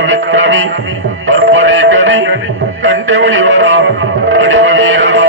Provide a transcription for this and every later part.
విక్రమి పర్పరేకని కంటె ఒలివరా అడివ వీరరా.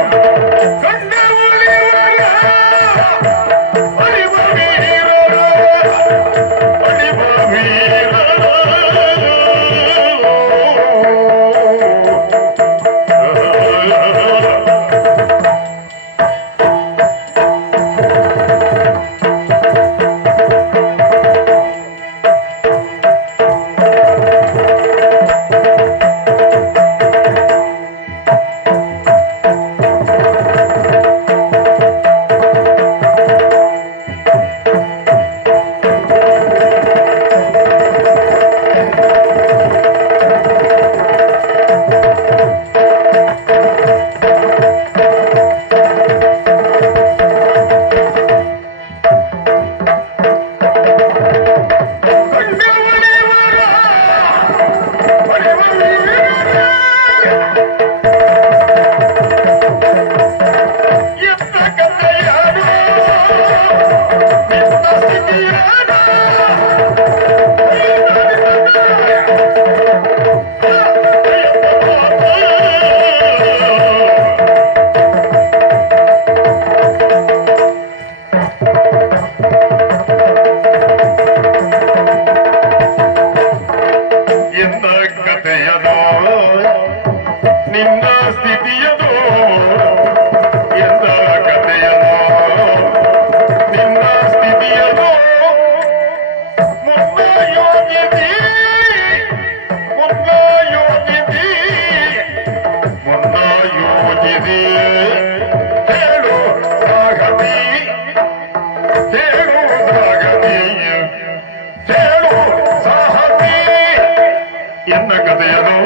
ಎನ್ನ ಕಥೆಯನು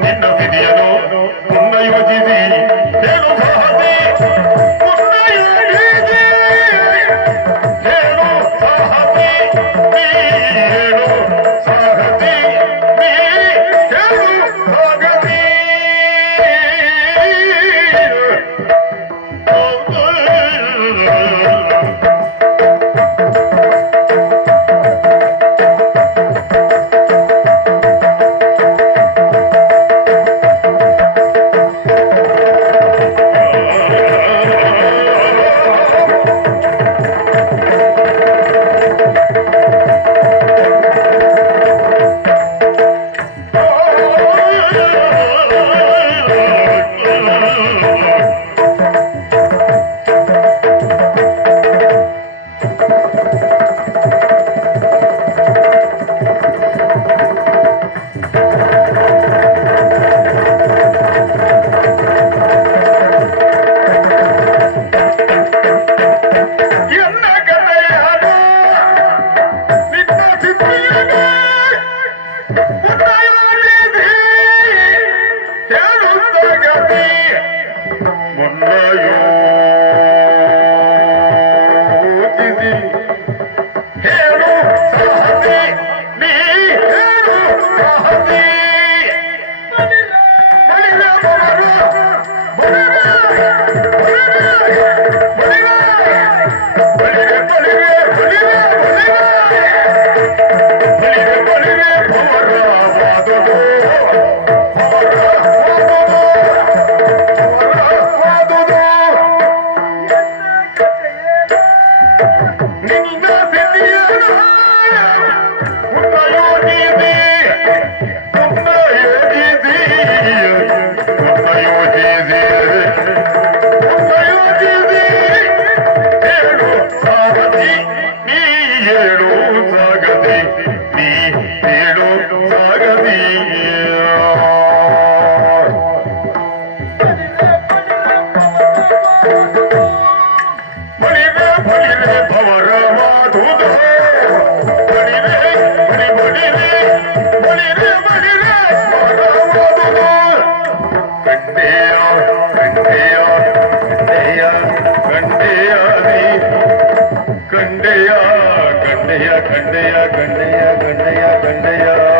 ನಿನ್ನ ವಿಧಿಯನು ಮುನ್ನ ಯೋಜಿಸಿ ಹೇಳು முன்னையும் ਗੰਡਿਆ ਗੰਡਿਆ ਗੰਡਿਆ ਗੰਡਿਆ ਗੰਡਿਆ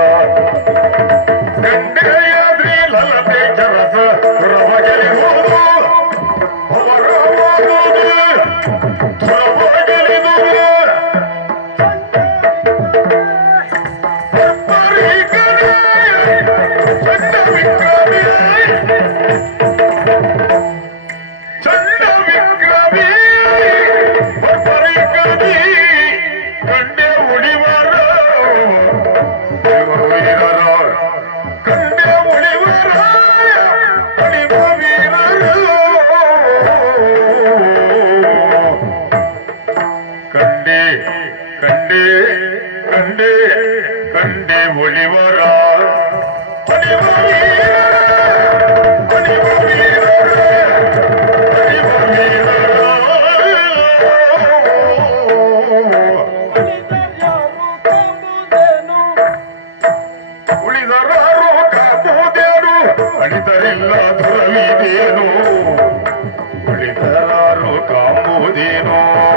Dino.